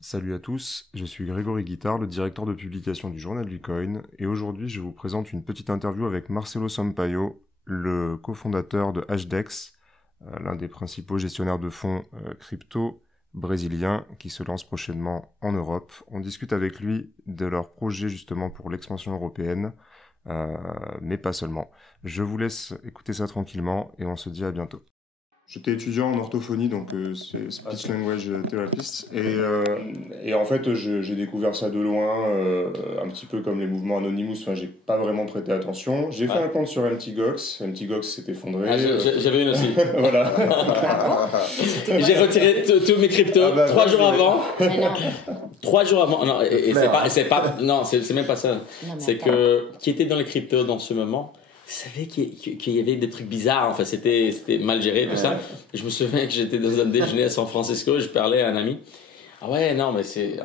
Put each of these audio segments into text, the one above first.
Salut à tous, je suis Grégory Guittard, le directeur de publication du Journal du Coin, et aujourd'hui je vous présente une petite interview avec Marcelo Sampaio, le cofondateur de Hashdex, l'un des principaux gestionnaires de fonds crypto brésiliens qui se lance prochainement en Europe. On discute avec lui de leur projet justement pour l'expansion européenne, mais pas seulement. Je vous laisse écouter ça tranquillement et on se dit à bientôt. J'étais étudiant en orthophonie, donc c'est Speech Language Therapist, et en fait j'ai découvert ça de loin, un petit peu comme les mouvements Anonymous, enfin j'ai pas vraiment prêté attention. J'ai fait un compte sur MTGOX s'est effondré. J'avais une aussi. Voilà. J'ai retiré tous mes cryptos 3 jours avant. 3 jours avant. Non, c'est même pas ça. C'est que qui était dans les cryptos dans ce moment savait qu'il y avait des trucs bizarres, enfin c'était mal géré tout ça. Je me souviens que j'étais dans un déjeuner à San Francisco, je parlais à un ami. Ah ouais, non mais ce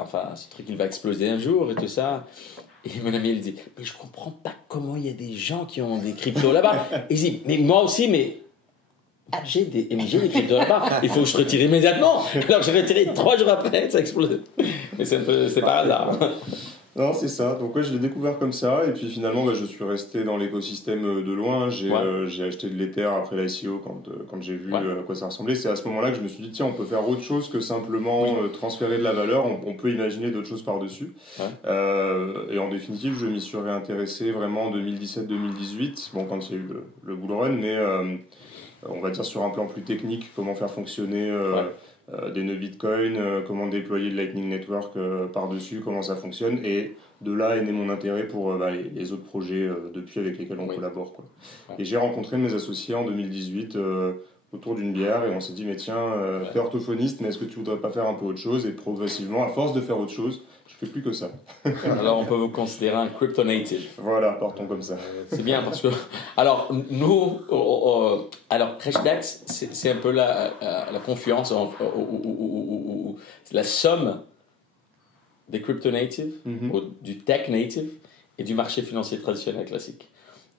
truc il va exploser un jour et tout ça. Et mon ami il dit mais je comprends pas comment il y a des gens qui ont des cryptos là-bas. Et il dit mais moi aussi mais j'ai des cryptos là-bas, il faut que je retire immédiatement. Alors j'ai retiré 3 jours après, ça a explosé. Mais c'est par hasard. Non, c'est ça. Donc ouais, je l'ai découvert comme ça, et puis finalement, je suis resté dans l'écosystème de loin. J'ai acheté de l'Ether après l'ICO quand j'ai vu à quoi ça ressemblait. C'est à ce moment-là que je me suis dit, tiens, on peut faire autre chose que simplement transférer de la valeur. On peut imaginer d'autres choses par-dessus. Et en définitive, je m'y suis réintéressé vraiment en 2017-2018, bon, quand il y a eu le bull run, mais on va dire sur un plan plus technique, comment faire fonctionner des nœuds Bitcoin, comment déployer le Lightning Network par-dessus, comment ça fonctionne, et de là est né mon intérêt pour les autres projets depuis avec lesquels on collabore, quoi. Et j'ai rencontré mes associés en 2018 autour d'une bière, et on s'est dit mais tiens, t'es orthophoniste, mais est-ce que tu voudrais pas faire un peu autre chose? Et progressivement, à force de faire autre chose, je fais plus que ça. Alors on peut vous considérer un crypto native. Voilà, partons comme ça. C'est bien parce que alors nous alors Hashdex c'est un peu la confluence la somme des crypto natives, du tech native et du marché financier traditionnel classique.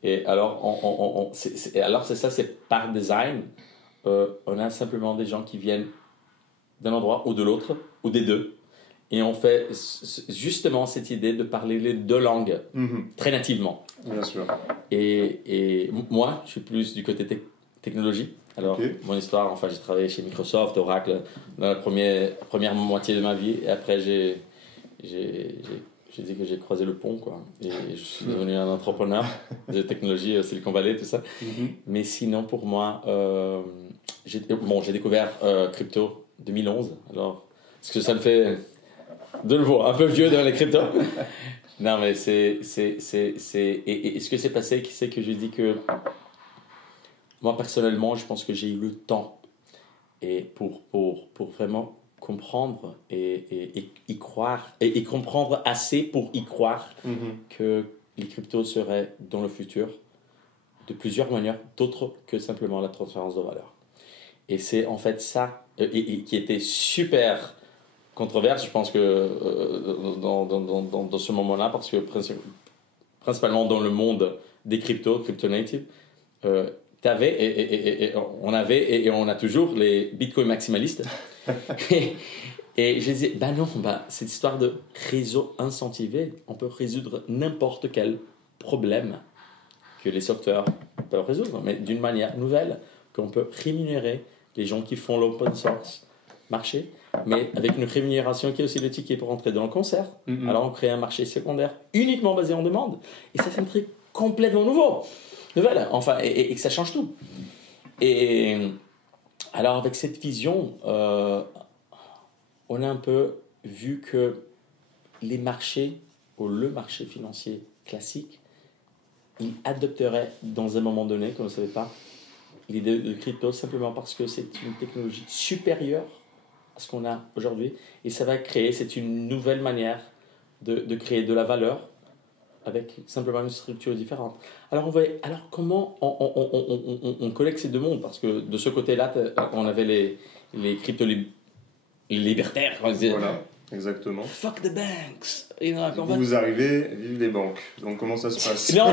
Et alors c'est ça, c'est par design. On a simplement des gens qui viennent d'un endroit ou de l'autre ou des deux. Et on fait justement cette idée de parler les deux langues très nativement. Bien sûr. Et moi, je suis plus du côté technologie. Alors, mon histoire, enfin, j'ai travaillé chez Microsoft, Oracle, dans la première moitié de ma vie. Et après, j'ai dit que j'ai croisé le pont, quoi. Et je suis devenu un entrepreneur de technologie, Silicon Valley, tout ça. Mais sinon, pour moi, j'ai découvert crypto 2011. Alors, est-ce que ça me fait de nouveau un peu vieux dans les cryptos? Non, mais et ce que s'est passé, c'est que je dis que moi personnellement, je pense que j'ai eu le temps et pour vraiment comprendre et y croire et comprendre assez pour y croire que les cryptos seraient dans le futur de plusieurs manières d'autres que simplement la transférence de valeur. Et c'est en fait ça qui était super controverse, je pense que dans ce moment-là, parce que principalement dans le monde des crypto native, on a toujours les bitcoin maximalistes. et je disais, cette histoire de réseau incentivé, on peut résoudre n'importe quel problème que les softwares peuvent résoudre, mais d'une manière nouvelle, qu'on peut rémunérer les gens qui font l'open source marché, mais avec une rémunération qui est aussi le ticket pour entrer dans le concert. Alors on crée un marché secondaire uniquement basé en demande, et ça c'est un truc complètement nouvelle, enfin, et que ça change tout. Et alors avec cette vision, on a un peu vu que les marchés, ou le marché financier classique, il adopterait dans un moment donné, qu'on ne savait pas, l'idée de crypto simplement parce que c'est une technologie supérieure à ce qu'on a aujourd'hui, et ça va créer, c'est une nouvelle manière de créer de la valeur avec simplement une structure différente. Alors comment on collecte ces deux mondes, parce que de ce côté-là, on avait les crypto libertaires, on disait, voilà. Exactement. Fuck the banks. Vous arrivez, vive les banques. Donc comment ça se passe? Non,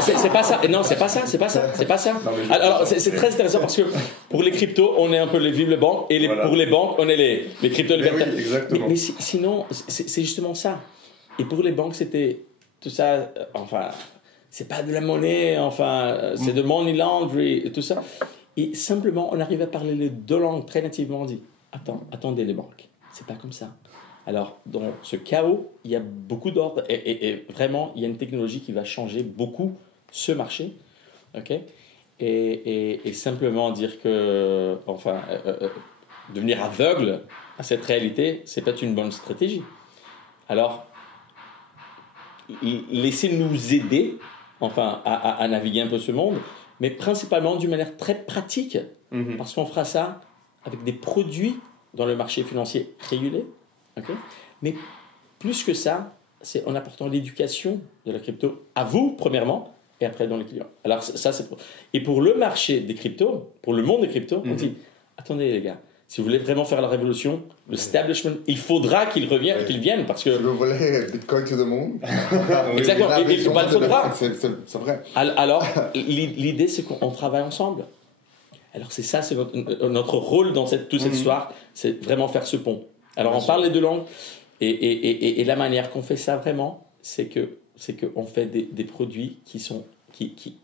c'est pas ça. Non, c'est pas ça. Non, alors c'est très intéressant parce que pour les cryptos, on est un peu les vive les banques et pour les banques, on est les cryptos libertaires. Oui, exactement. Mais sinon, c'est justement ça. Et pour les banques, c'était tout ça. Enfin, c'est pas de la monnaie. Enfin, c'est de money laundry et tout ça. Et simplement, on arrive à parler les deux langues très nativement. On dit, attendez les banques. C'est pas comme ça. Alors, dans ce chaos, il y a beaucoup d'ordre et vraiment, il y a une technologie qui va changer beaucoup ce marché. Ok, et simplement dire que, devenir aveugle à cette réalité, c'est pas une bonne stratégie. Alors, laissez-nous aider, à naviguer un peu ce monde, mais principalement d'une manière très pratique, parce qu'on fera ça avec des produits dans le marché financier régulé, okay? Mais plus que ça, c'est en apportant l'éducation de la crypto à vous, premièrement, et après dans les clients. Alors ça, et pour le marché des cryptos, pour le monde des cryptos, on dit, attendez les gars, si vous voulez vraiment faire la révolution, l'establishment, il faudra qu'il vienne, parce que... Si vous voulez Bitcoin to the moon... Exactement, il faudra. C'est vrai. Alors, l'idée, c'est qu'on travaille ensemble. Alors c'est ça, c'est notre rôle dans toute cette histoire, c'est vraiment faire ce pont. Alors on parle les deux langues, et la manière qu'on fait ça vraiment, c'est qu'on fait des produits qui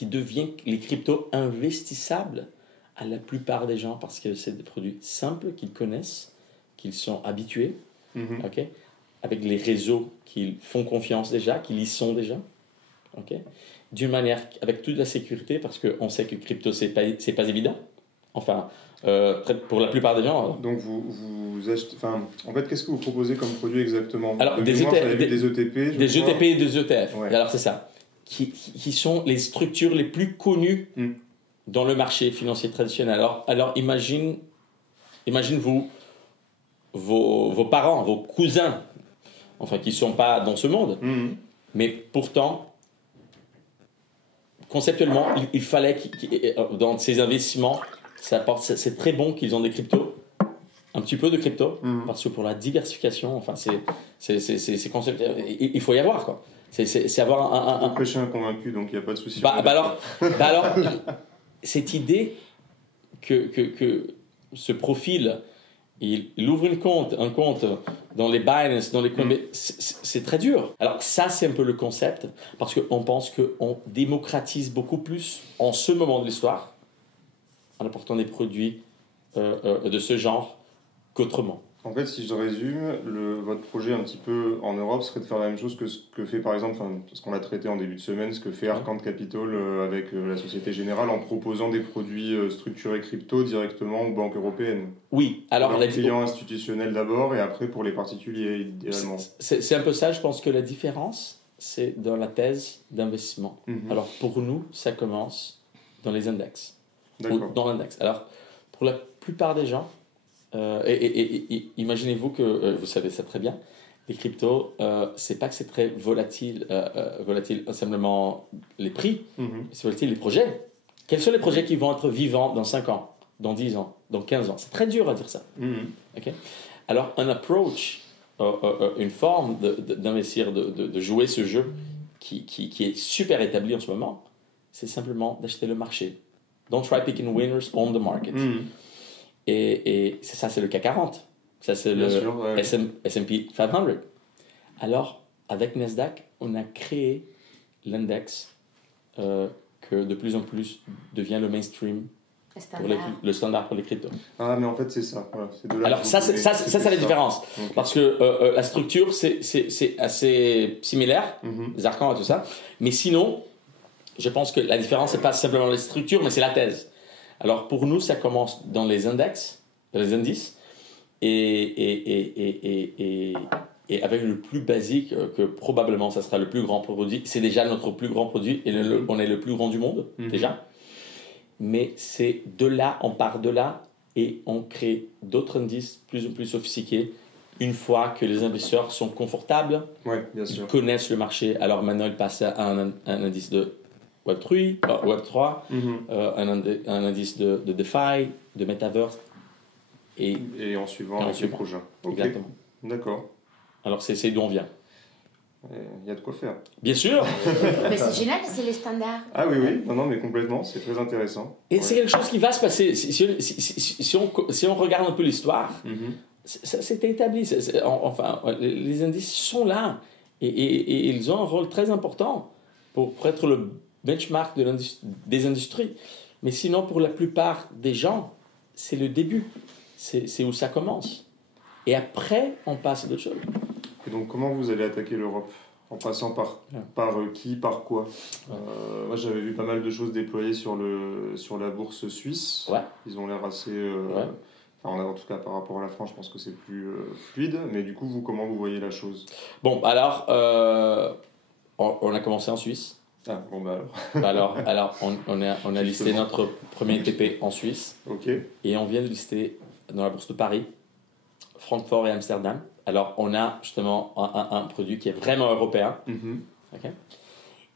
deviennent les cryptos investissables à la plupart des gens, parce que c'est des produits simples qu'ils connaissent, qu'ils sont habitués, okay, avec les réseaux qu'ils font confiance déjà, qu'ils y sont déjà, okay, d'une manière avec toute la sécurité, parce qu'on sait que crypto c'est pas évident, pour la plupart des gens. Donc vous achetez, en fait, qu'est-ce que vous proposez comme produit exactement? Alors des ETP, des ETP et des ETF. Ouais. Alors c'est ça, qui sont les structures les plus connues dans le marché financier traditionnel. Alors imagine vos parents, vos cousins, qui sont pas dans ce monde, mais pourtant conceptuellement, il fallait dans ces investissements, c'est très bon qu'ils ont des cryptos, un petit peu de crypto, parce que pour la diversification, c'est concept, il faut y avoir, quoi. C'est avoir un prêcher un convaincu, donc il n'y a pas de souci. Alors, cette idée que ce profil, il ouvre un compte dans les Binance, dans les c'est très dur. Alors ça, c'est un peu le concept, parce qu'on pense qu'on démocratise beaucoup plus en ce moment de l'histoire, en apportant des produits de ce genre qu'autrement. En fait, si je résume, votre projet un petit peu en Europe serait de faire la même chose que ce que fait par exemple, ce qu'on a traité en début de semaine, ce que fait Arcand Capital avec la Société Générale en proposant des produits structurés crypto directement aux banques européennes. Oui, alors les clients institutionnels d'abord et après pour les particuliers idéalement. C'est un peu ça, je pense que la différence, c'est dans la thèse d'investissement. Alors pour nous, ça commence dans les index. Dans l'index. Alors pour la plupart des gens, imaginez-vous que, vous savez ça très bien, les cryptos, c'est pas que c'est très volatile simplement les prix, c'est volatile les projets. Quels sont les projets qui vont être vivants dans 5 ans, dans 10 ans, dans 15 ans? C'est très dur à dire ça. Okay? Alors un approach, une forme d'investir, de jouer ce jeu qui est super établi en ce moment, c'est simplement d'acheter le marché. Don't try picking winners on the market. Et ça, c'est le CAC 40. Ça, c'est le S&P 500. Alors, avec Nasdaq, on a créé l'index que de plus en plus devient le mainstream, le standard pour les cryptos. Ah, mais en fait, c'est ça. Voilà, c'est de là. Alors, ça, c'est la différence. Okay. Parce que la structure, c'est assez similaire, les arcans et tout ça. Mais sinon, je pense que la différence, c'est pas simplement les structures, mais c'est la thèse. Alors pour nous, ça commence dans les index, dans les indices, et avec le plus basique, que probablement ça sera le plus grand produit. C'est déjà notre plus grand produit, et on est le plus grand du monde, déjà. Mais c'est de là, on part de là, et on crée d'autres indices plus ou plus sophistiqués, une fois que les investisseurs sont confortables, bien sûr. Connaissent le marché. Alors maintenant, ils passent à un indice de Web3, un indice de DeFi, de Metaverse, Et en suivant les projets. Okay. Exactement. D'accord. Alors c'est d'où on vient. Il y a de quoi faire. Bien sûr. Mais c'est génial, c'est les standards. Ah oui, non, mais complètement, c'est très intéressant. Et c'est quelque chose qui va se passer. Si on regarde un peu l'histoire, ça s'est établi. Enfin, les indices sont là. Et ils ont un rôle très important pour être le benchmark des industries. Mais sinon, pour la plupart des gens, c'est le début. C'est où ça commence. Et après, on passe à d'autres choses. Et donc, comment vous allez attaquer l'Europe ? En passant par qui, par quoi ? Moi, j'avais vu pas mal de choses déployées sur la bourse suisse. Ouais. Ils ont l'air assez... en tout cas, par rapport à la France, je pense que c'est plus fluide. Mais du coup, comment vous voyez la chose ? Bon, alors, on a commencé en Suisse. Ah, bon, bah alors. alors on a listé notre premier ETP en Suisse. Ok. Et on vient de lister dans la bourse de Paris, Francfort et Amsterdam. Alors, on a justement un produit qui est vraiment européen. Okay.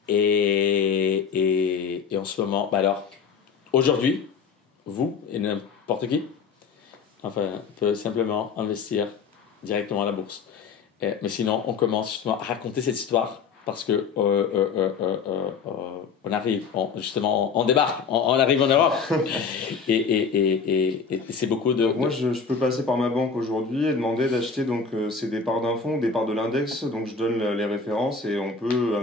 Et en ce moment, aujourd'hui, vous et n'importe qui, peut simplement investir directement à la bourse. Mais sinon, on commence justement à raconter cette histoire parce que on arrive, on débarque, on arrive en Europe. et c'est beaucoup de... Moi, je peux passer par ma banque aujourd'hui et demander d'acheter, donc c'est des parts d'un fonds, des parts de l'index, donc je donne les références et on peut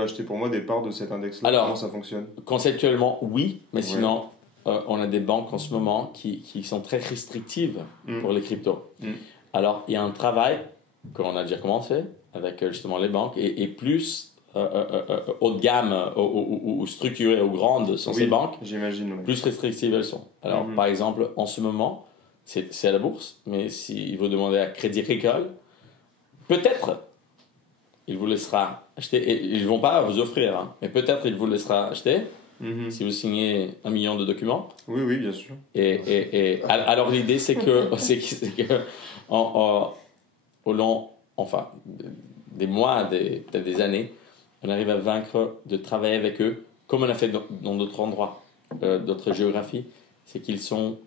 acheter pour moi des parts de cet index-là. Alors, comment ça fonctionne ? Conceptuellement, oui, mais sinon, on a des banques en ce moment qui sont très restrictives pour les cryptos. Alors, il y a un travail qu'on a déjà commencé avec justement les banques et plus haut de gamme ou structurées ou grandes sont ces banques, j'imagine, plus restrictives elles sont. Alors par exemple en ce moment c'est à la bourse, mais si vous demandez à Crédit Agricole, peut-être il vous laissera acheter, et ils ne vont pas vous offrir, mais peut-être il vous laissera acheter si vous signez 1 million de documents. Oui, bien sûr. Alors l'idée c'est que au long des mois, peut-être des années, on arrive à vaincre de travailler avec eux, comme on a fait dans d'autres endroits, d'autres géographies. C'est qu'ils sont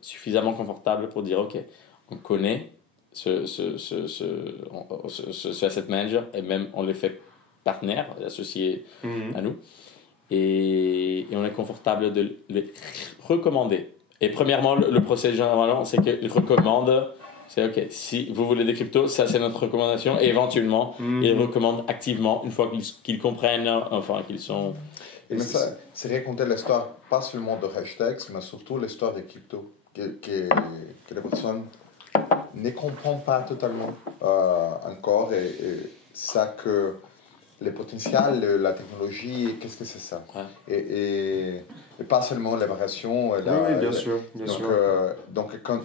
suffisamment confortables pour dire ok, on connaît ce asset manager et même on les fait partenaires, associés à nous. Et on est confortable de les recommander. Et premièrement, le procès généralement, c'est qu'ils recommandent. C'est ok, si vous voulez des cryptos, ça c'est notre recommandation et éventuellement ils recommandent activement une fois qu'ils comprennent, qu'ils sont... Et c'est raconter l'histoire pas seulement de hashtags, mais surtout l'histoire des cryptos que les personnes ne comprennent pas totalement encore et ça que le potentiel, la technologie, qu'est-ce que c'est ça et pas seulement les variations. Oui, bien sûr. Donc quand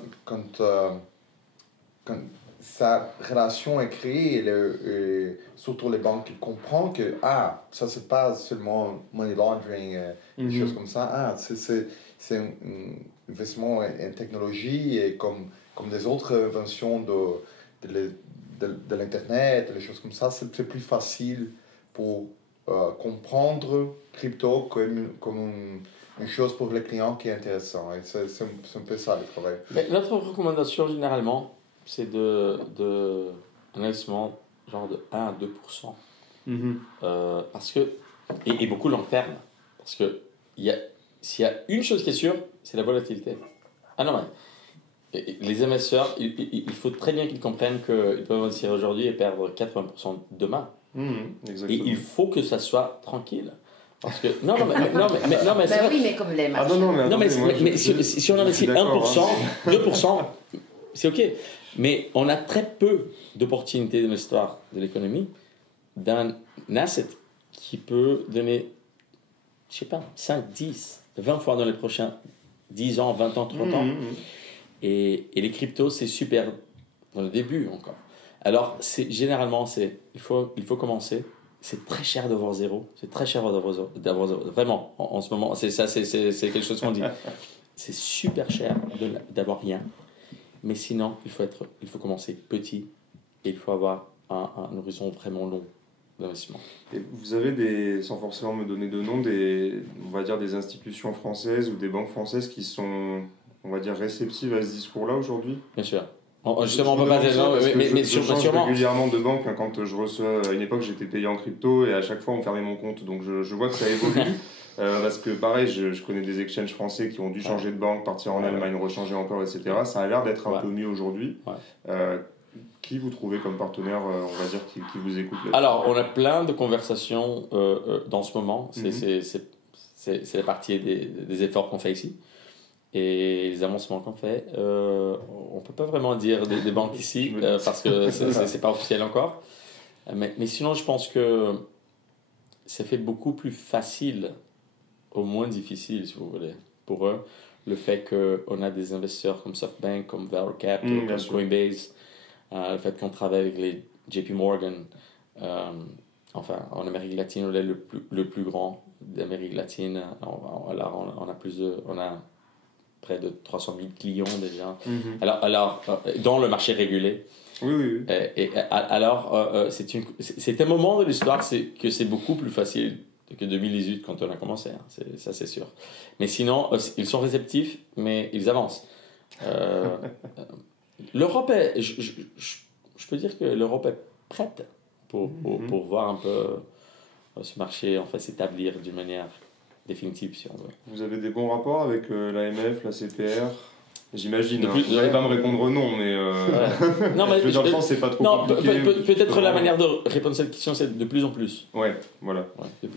sa relation est créée et surtout les banques comprennent que ça c'est pas seulement money laundering, des choses comme ça, c'est un investissement en technologie et comme des autres inventions de l'internet, des choses comme ça, c'est plus facile pour comprendre crypto comme une chose pour les clients qui est intéressant et c'est un peu ça le travail. Mais notre recommandation généralement c'est un investissement genre de 1 à 2%. Parce que, et beaucoup long terme, parce que s'il y a une chose qui est sûre, c'est la volatilité. Les investisseurs, il faut très bien qu'ils comprennent qu'ils peuvent investir aujourd'hui et perdre 80% demain. Et il faut que ça soit tranquille. Parce que, oui, mais comme les marchés. Si on investit 1%, 2%, c'est ok. Mais on a très peu d'opportunités dans l'histoire de l'économie d'un asset qui peut donner, 5, 10, 20 fois dans les prochains 10 ans, 20 ans, 30 ans. Et les cryptos, c'est super dans le début encore. Alors, généralement, il faut commencer. C'est très cher d'avoir zéro. C'est très cher d'avoir zéro. Vraiment, en ce moment, c'est quelque chose qu'on dit. C'est super cher d'avoir rien. Mais sinon, il faut commencer petit et il faut avoir un horizon vraiment long d'investissement. Et vous avez sans forcément me donner de nom, on va dire des institutions françaises ou des banques françaises qui sont on va dire, réceptive à ce discours-là aujourd'hui? Bien sûr. Justement, on peut pas dire mais je change régulièrement de banque. Quand je reçois, à une époque, j'étais payé en crypto et à chaque fois, on fermait mon compte. Donc, je vois que ça évolue. Parce que, pareil, je connais des exchanges français qui ont dû changer de banque, partir en Allemagne, rechanger encore, etc. Ça a l'air d'être un peu mieux aujourd'hui. Qui vous trouvez comme partenaire, on va dire, qui vous écoute là-dessus? Alors, on a plein de conversations dans ce moment. C'est la partie des efforts qu'on fait ici. Et les annoncements qu'on fait, on ne peut pas vraiment dire des banques ici parce que c'est pas officiel encore. Mais sinon, je pense que ça fait beaucoup plus facile, au moins difficile, si vous voulez, pour eux, le fait qu'on a des investisseurs comme SoftBank, comme ValourCap, comme Coinbase, le fait qu'on travaille avec les JP Morgan. Enfin, en Amérique latine, on est le plus grand d'Amérique latine. On a près de 300 000 clients déjà. Alors, dans le marché régulé. Oui. Alors, c'est un moment de l'histoire que c'est beaucoup plus facile que 2018 quand on a commencé. Ça, c'est sûr. Mais sinon, ils sont réceptifs, mais ils avancent. L'Europe est... Je peux dire que l'Europe est prête pour voir un peu ce marché s'établir d'une manière définitive, si on veut. Vous avez des bons rapports avec l'AMF, la CPR? J'imagine. Vous n'allez pas me répondre non, mais... non, mais dans le sens, c'est pas trop compliqué. Peut-être la manière de répondre à cette question, c'est de plus en plus. Ouais, voilà.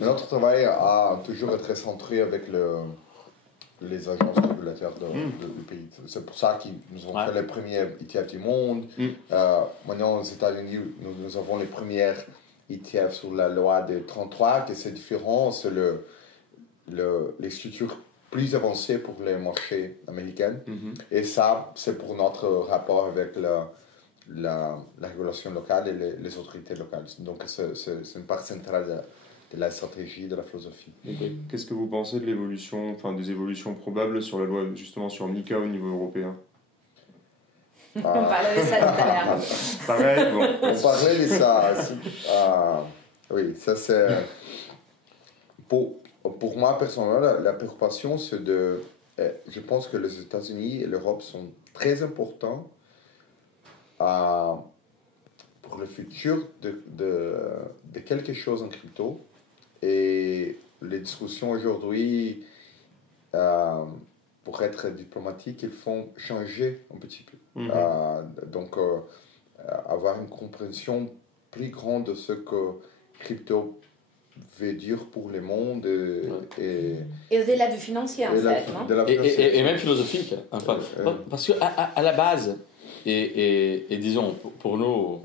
Notre travail a toujours été centré avec les agences régulateurs du pays. C'est pour ça qu'ils nous ont fait les premiers ETF du monde. Maintenant, aux États-Unis, nous avons les premières ETF sur la loi de 33, que c'est différent. C'est les structures plus avancées pour les marchés américains. Et ça, c'est pour notre rapport avec la régulation locale et les autorités locales. Donc, c'est une part centrale de la stratégie, de la philosophie. Qu'est-ce que vous pensez de l'évolution, des évolutions probables sur la loi, justement sur MiCA au niveau européen? On parlait de ça tout à l'heure. Pareil, bon. On parlait de ça. Oui, ça c'est... Pour moi, personnellement, la préoccupation, c'est de... Je pense que les États-Unis et l'Europe sont très importants pour le futur de quelque chose en crypto. Et les discussions aujourd'hui, pour être diplomatique, ils font changer un petit peu. Donc, avoir une compréhension plus grande de ce que crypto veut dire pour le monde. Et au-delà du financier, en fait. Non et même philosophique. Enfin, parce qu'à la base, et disons, pour nous,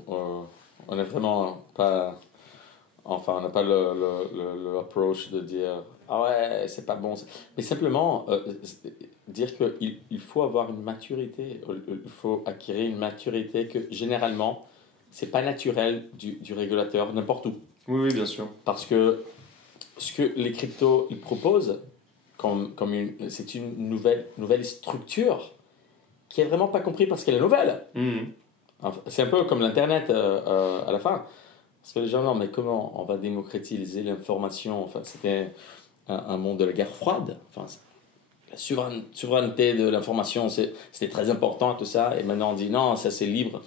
on n'est vraiment pas... Enfin, on n'a pas le approach de dire « Ah ouais, c'est pas bon ». Mais simplement, dire qu'il faut avoir une maturité. Il faut acquérir une maturité que, généralement, c'est pas naturel du régulateur n'importe où. Oui, bien sûr. Parce que ce que les cryptos ils proposent, c'est une nouvelle structure qui est vraiment pas comprise parce qu'elle est nouvelle. Enfin, c'est un peu comme l'Internet à la fin. Parce que les gens, non, mais comment on va démocratiser l'information? Enfin, c'était un monde de la guerre froide. Enfin, la souveraineté de l'information, c'était très important, tout ça. Et maintenant, on dit non, ça c'est libre.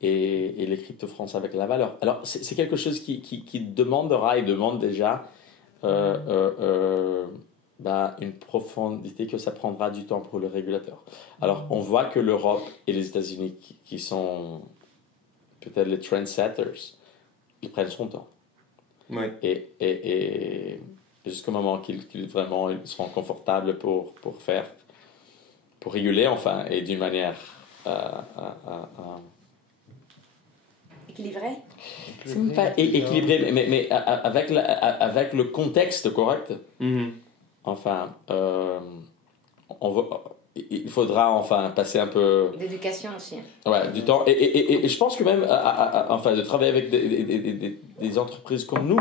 Et les cryptos France avec la valeur. Alors, c'est quelque chose qui demandera et demande déjà une profondité que ça prendra du temps pour le régulateur. Alors, on voit que l'Europe et les États-Unis, qui sont peut-être les trendsetters, ils prennent son temps. Ouais. Et jusqu'au moment qu'ils vraiment ils seront confortables pour réguler, enfin, et d'une manière équilibré. C'est même pas équilibré, mais avec le contexte correct. Enfin, il faudra passer un peu... L'éducation aussi. Ouais, du temps. Et je pense que même, de travailler avec des entreprises comme nous,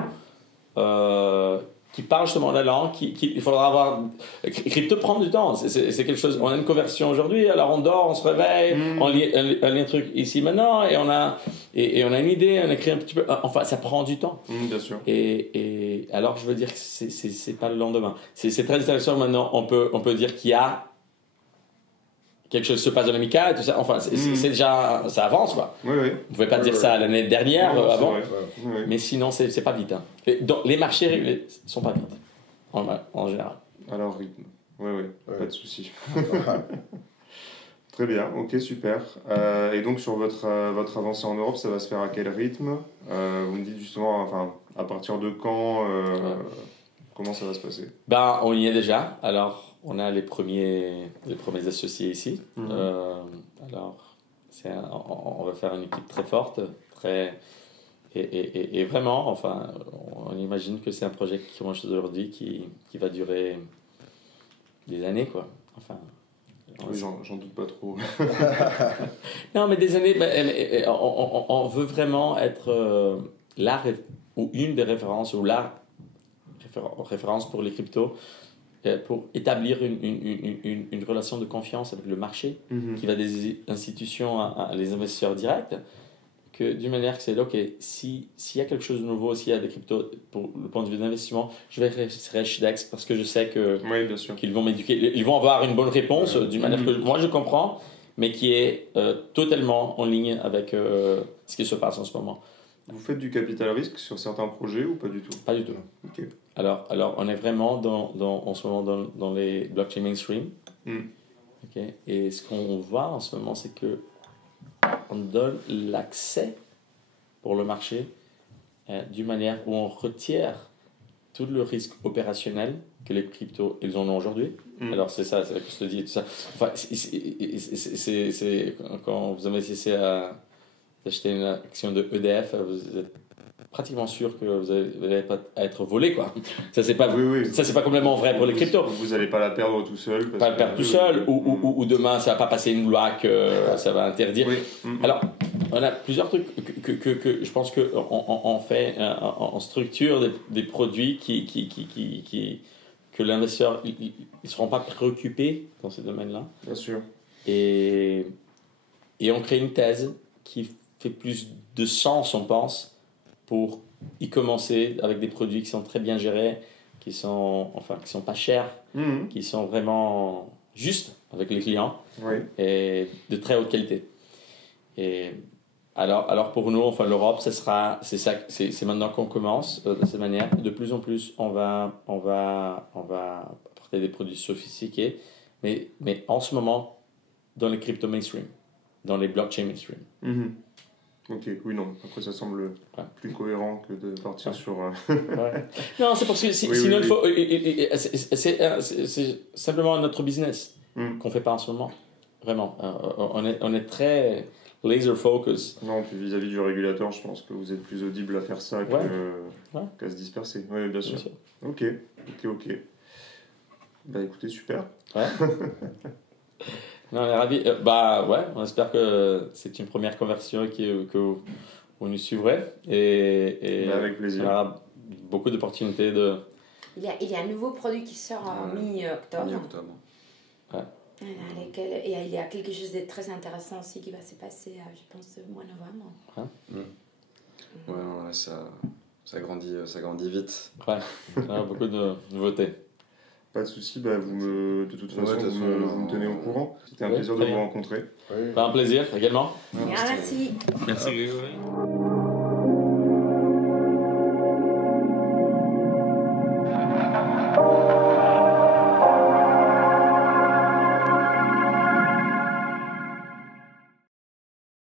qui parlent justement la langue, il faudra avoir... Crypto prend du temps, c'est quelque chose... On a une conversion aujourd'hui, alors on dort, on se réveille, on lit un truc ici maintenant, et on a une idée, on écrit un petit peu... Enfin, ça prend du temps. Bien sûr. Et alors, je veux dire que c'est pas le lendemain. C'est très intéressant maintenant, on peut dire qu'il y a quelque chose se passe dans l'amical et tout ça. Enfin, c'est déjà, ça avance quoi. Oui, oui. Vous pouvez pas dire ça l'année dernière, avant. Oui. Mais sinon, c'est pas vite. Hein. Les marchés régulés sont pas vite, en général. Alors, rythme. Oui, pas de souci. Très bien, ok, super. Et donc, sur votre avancée en Europe, ça va se faire à quel rythme? Vous me dites justement, enfin, à partir de quand, comment ça va se passer? Ben, on y est déjà. Alors, on a les premiers associés ici. Alors, on va faire une équipe très forte, et vraiment, enfin, on imagine que c'est un projet qui commence aujourd'hui, qui va durer des années, quoi. Enfin, oui, j'en doute pas trop. Non, mais des années, on veut vraiment être ou une des références, ou la référence pour les cryptos, pour établir une relation de confiance avec le marché, qui va des institutions à les investisseurs directs, que d'une manière que c'est ok, s'il y a quelque chose de nouveau, s'il y a des cryptos pour le point de vue d'investissement, je vais rester chez DEX parce que je sais qu'ils vont m'éduquer, ils vont avoir une bonne réponse d'une manière que moi je comprends, mais qui est totalement en ligne avec ce qui se passe en ce moment. Vous faites du capital risque sur certains projets ou pas du tout? Pas du tout. Okay. Alors on est vraiment en ce moment dans les blockchain mainstream. Okay. Et ce qu'on voit en ce moment, c'est que on donne l'accès pour le marché d'une manière où on retire tout le risque opérationnel que les cryptos ils en ont aujourd'hui. Alors c'est ça, c'est la custodie et tout ça. Enfin, c'est quand vous investissez à acheter une action de EDF, vous êtes pratiquement sûr que vous n'allez pas être volé, quoi. Ça c'est pas ça c'est pas complètement vrai pour les cryptos. Vous n'allez pas la perdre tout seul. Pas la perdre tout seul, ou demain ça va pas passer une loi que ça va interdire. Alors on a plusieurs trucs que je pense que on fait, on structure des produits que l'investisseur ils seront pas préoccupés dans ces domaines-là. Bien sûr. Et on crée une thèse qui fait plus de sens, on pense, pour y commencer avec des produits qui sont très bien gérés, qui sont pas chers, qui sont vraiment justes avec les clients, et de très haute qualité. Et alors pour nous, enfin l'Europe, c'est maintenant qu'on commence de cette manière. De plus en plus, on va apporter des produits sophistiqués, mais en ce moment dans les crypto mainstream, dans les blockchain mainstream. Ok, oui, non. Après, ça semble plus cohérent que de partir sur... Non, c'est parce que sinon, il faut... C'est simplement notre business qu'on ne fait pas en ce moment. Vraiment. On est très laser focus. Non, puis vis-à-vis du régulateur, je pense que vous êtes plus audible à faire ça qu'à se disperser. Oui, bien sûr. Ok. Bah écoutez, super. Ouais. Non, on est ravis. On espère que c'est une première conversion que vous nous suivrez. Et avec plaisir. On aura beaucoup d'opportunités de... Il y a un nouveau produit qui sort en mi-octobre. Ouais. Et il y a quelque chose de très intéressant aussi qui va se passer, je pense, au mois de novembre. Ouais, ça grandit vite. Ouais, on a beaucoup de nouveautés. Pas de souci, de toute façon, vous me tenez au courant. C'était un plaisir de vous rencontrer. Un plaisir également. Merci. Merci.